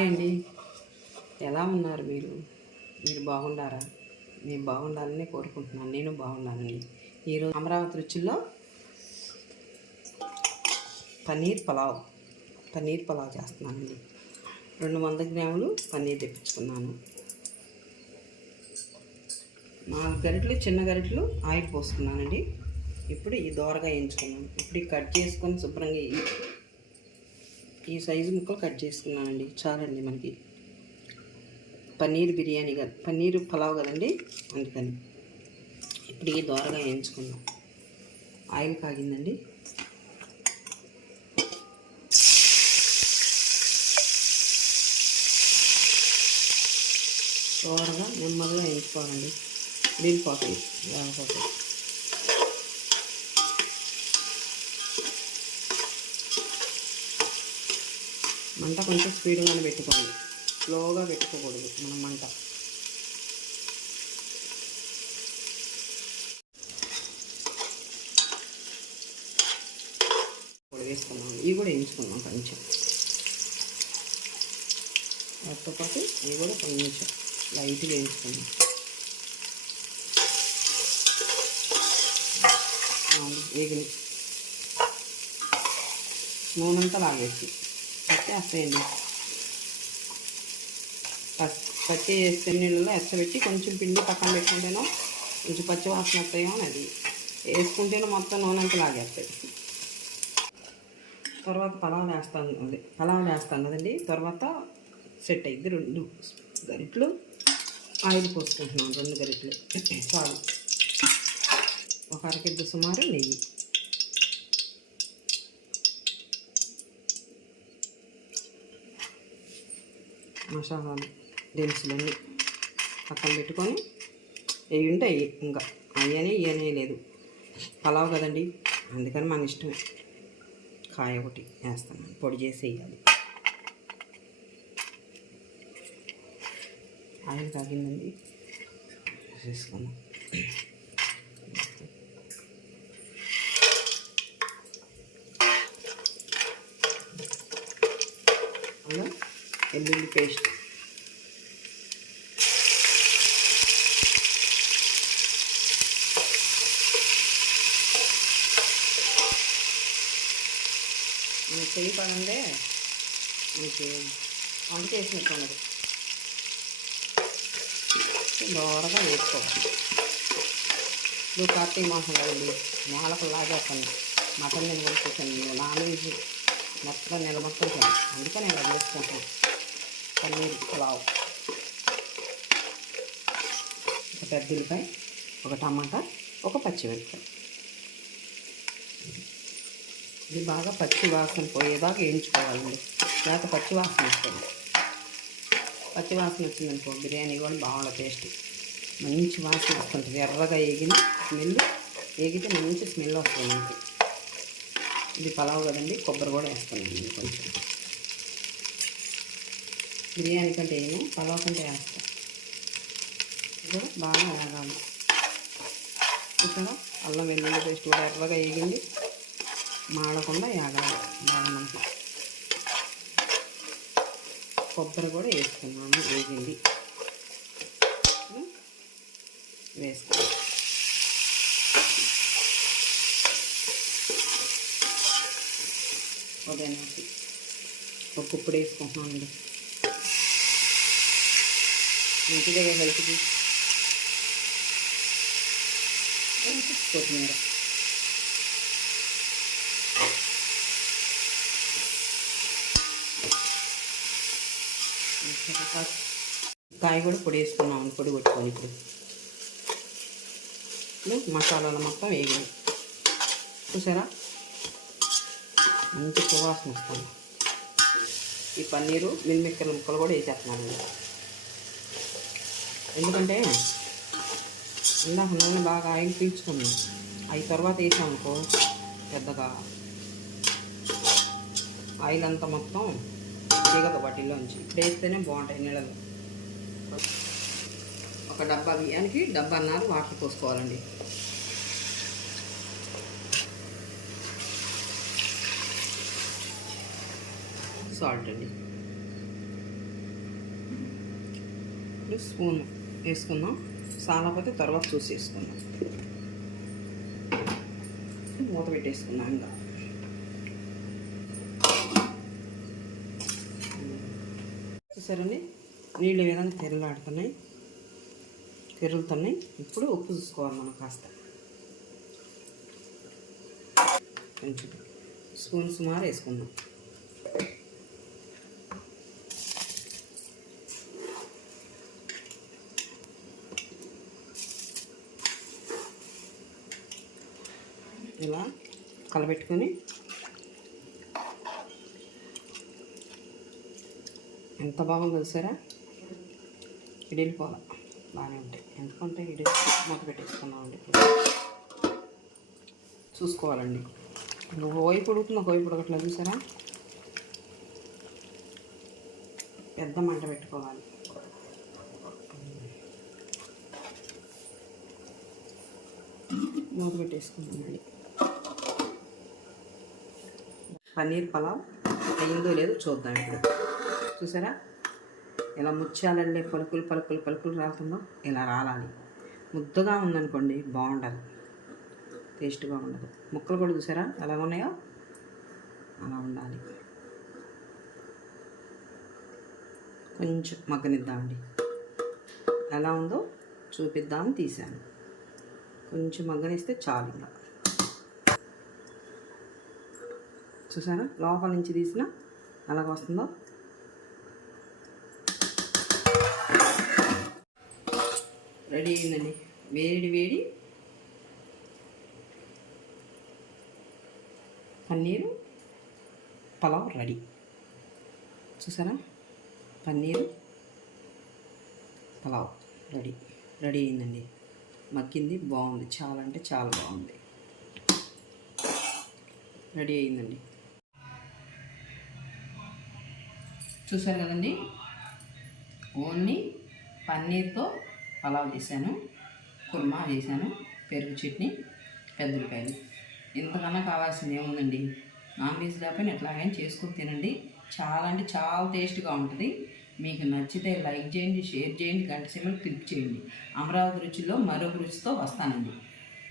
Hi అండి, ఎలా ఉన్నారు మీరు బాగుండారా? నేను బాగుండాలని కోరుకుంటున్నాను. నేను బాగున్నానండి. ఈరోజు అమరావతి రుచుల్లో పన్నీర్ పలావ్ చేస్తున్నానండి. 200 గ్రాములు పన్నీర్ తెప్పించుకున్నాను. 4 గరిటెలు చిన్న గరిటెలు ఆయిల్ పోసుకున్నానండి. ఇప్పుడు ఈ దోరగా వేయించుకున్నాను. ఇప్పుడు కట్ చేసుకొని శుభ్రంగా ఈ సైజు ముక్కలు కట్ చేసుకున్నానండి. చాలండి మనకి పన్నీర్ బిర్యానీ కదా, పన్నీర్ పలావ్ కదండి, అందుకని ఇప్పుడు ఈ దోరగా వేయించుకుందాం. ఆయిల్ కాగిందండి. దోరగా నెమ్మదిగా వేయించుకోవాలండి. వెళ్ళిపోతాయి లేకపోతే. మంట కొంచెం స్పీడ్గానే పెట్టుకోండి, స్లోగా పెట్టుకోకూడదు మనం మంట. వేసుకున్నాం, ఇవి కూడా వేయించుకున్నాం కొంచెం. వాటితో పాటు ఇవి కూడా కొంచెం లైట్గా వేయించుకున్నాం. వేగిని నూనెంతా లాగేసి పట్టేస్తాయండి. పచ్చి వేస్తే నీళ్ళలో ఎచ్చబెట్టి కొంచెం పిండి పక్కన పెట్టుకుంటేనో కొంచెం పచ్చి వాసన వస్తాయేమో అని అది వేసుకుంటేనో మొత్తం నూనె అంతా లాగేస్తాయి. తర్వాత పలావ్ వేస్తాను కదండి. తర్వాత సెట్ అయ్యింది. 2 గరిటెలు ఆయిల్ పోసుకుంటున్నాను. 2 గరిటెలు చాలు. ఒక అరకెద్దు సుమారు నెయ్యి. మసాలాలు దినుసులన్నీ పక్కన పెట్టుకొని అవి ఉంటాయి. ఇంకా ఇవనే లేదు, పలావ్ కదండి, అందుకని మన ఇష్టమే. కాయ ఒకటి వేస్తాను, పొడి చేసి వేయాలి. ఆయిల్ కాగిందండి, వేసుకున్నాం. అలా వెల్లుల్లి పేస్ట్, చెయ్యి పడంటే మీకు వంట చేసినట్టు ఉండదు. దూరగా వేసుకోవాలి. ఇప్పుడు కార్తీక మాసం కదండి, నేలకు లాగేస్తాను. మటన్ నిలబడుతుంది, నాన్ వెజ్ మొత్తం నిలబడుతుంది. అందుకని ఇలా వేసుకుంటాను. పన్నీర్ పులావ్, ఒక పెద్ద ఉల్లిపాయ, ఒక టమాటా, ఒక పచ్చిమిరపకాయ. ఇది బాగా పచ్చి వాసన పోయేదాకా వేయించుకోవాలండి, లేకపోతే పచ్చి వాసన వస్తుంది. పచ్చి వాసన వచ్చిందనుకో బిర్యానీ కూడా బాగుండదు. టేస్ట్ మంచి వాసన వస్తుంటుంది. ఎర్రగా వేగిన స్మెల్, వేగితే మంచి స్మెల్ వస్తుంది మనకి. ఇది పలావ్ కదండి, కొబ్బరి కూడా వేస్తానండి కొంచెం. బిర్యానీ కంటే ఏమో పలావ్ కంటే వేస్తాను. ఇది బాగా వేగాలి. ఇక్కడ అల్లం వెల్లుల్లి పేస్ట్ కూడా ఎర్రగా వేగింది, మాడకుండా వేగాలి బాగా మనకి. కొబ్బరి కూడా వేసుకున్నాను, వేగింది. వేసుకోవాలి. ఉదయానికి ఒక కుప్పుడు వేసుకుంటున్నానండి, మంచిగా హెల్త్కి. కొత్తిమీర, కాయ కూడా పొడి వేసుకున్నాం, పొడి కొట్టుకొని. ఇప్పుడు మసాలాలు మొత్తం వేగినాయి చూసారా, మంచి సువాసన వస్తుంది. ఈ పన్నీరు మిల్మిక్కల ముక్కలు కూడా వేసేస్తున్నానండి. ఎందుకంటే ఇందాక నూనె బాగా ఆయిల్ పీల్చుకుంది, అవి తర్వాత వేసామనుకో పెద్దగా ఆయిల్ అంతా మొత్తం దిగదు వాటిల్లోంచి. ఇప్పుడు వేస్తేనే బాగుంటాయి నీళ్ళలో. ఒక డబ్బా బియ్యానికి డబ్బాన్నర వాటర్ పోసుకోవాలండి. సాల్ట్ అండి. స్పూన్ వేసుకుందాం, సాలపోతే తర్వాత చూసి వేసుకుందాం. మూత పెట్టేసుకుందాం. ఇంకా చూసారండి, నీళ్ళు ఈ విధంగా తెరులుతున్నాయి. ఇప్పుడు ఉప్పు చూసుకోవాలి మనం కాస్త, కొంచెం స్పూన్ సుమారు వేసుకుందాం. ఇలా కలబెట్టుకొని ఎంత బాగుందో చూసారా, ఇడిలిపోవాలి బాగానే ఉంటాయి. ఎందుకంటే మూత పెట్టేసుకున్నామండి. చూసుకోవాలండి, ఒకవైపు ఉడుకుతుంది ఒకవైపు ఉడకట్లేదు చూసారా. పెద్ద మంట పెట్టుకోవాలి. మూత పెట్టేసుకున్నామండి. పన్నీర్ పలావ్ అయిందో లేదో చూద్దాం. ఇప్పుడు చూసారా, ఇలా ముత్యాలల్లే పలుకులు రాలుతుందో ఇలా రాలాలి. ముద్దగా ఉందనుకోండి బాగుండదు, టేస్ట్గా ఉండదు. ముక్కలు కూడా చూసారా ఎలా ఉన్నాయో అలా ఉండాలి. కొంచెం మగ్గనిద్దామండి, ఎలా ఉందో చూపిద్దామని తీసాను. కొంచెం మగ్గనిస్తే చాలు. ఇంకా చూసారా లోపల నుంచి తీసిన అలాగ వస్తుందో. రెడీ అయిందండి, వేడి పన్నీరు పలావ్ రెడీ. చూసారా, పన్నీరు పలావ్ రెడీ అయిందండి. మగ్గింది, బాగుంది, చాలా అంటే చాలా బాగుంది. రెడీ అయిందండి. చూసారు కదండి, ఓన్లీ పన్నీర్తో పలావ్ చేశాను, కుర్మా చేశాను, పెరుగు చట్నీ, పెద్దలపాయలు. ఇంతకన్నా కావాల్సింది ఏముందండి. నాన్ వెజ్ లేకపోయినా ఎట్లాగైనా చేసుకొని తినండి, చాలా అంటే చాలా టేస్ట్గా ఉంటుంది. మీకు నచ్చితే లైక్ చేయండి, షేర్ చేయండి, గంట సింబల్ క్లిక్ చేయండి. అమరావతి రుచిలో మరొక రుచితో వస్తానండి.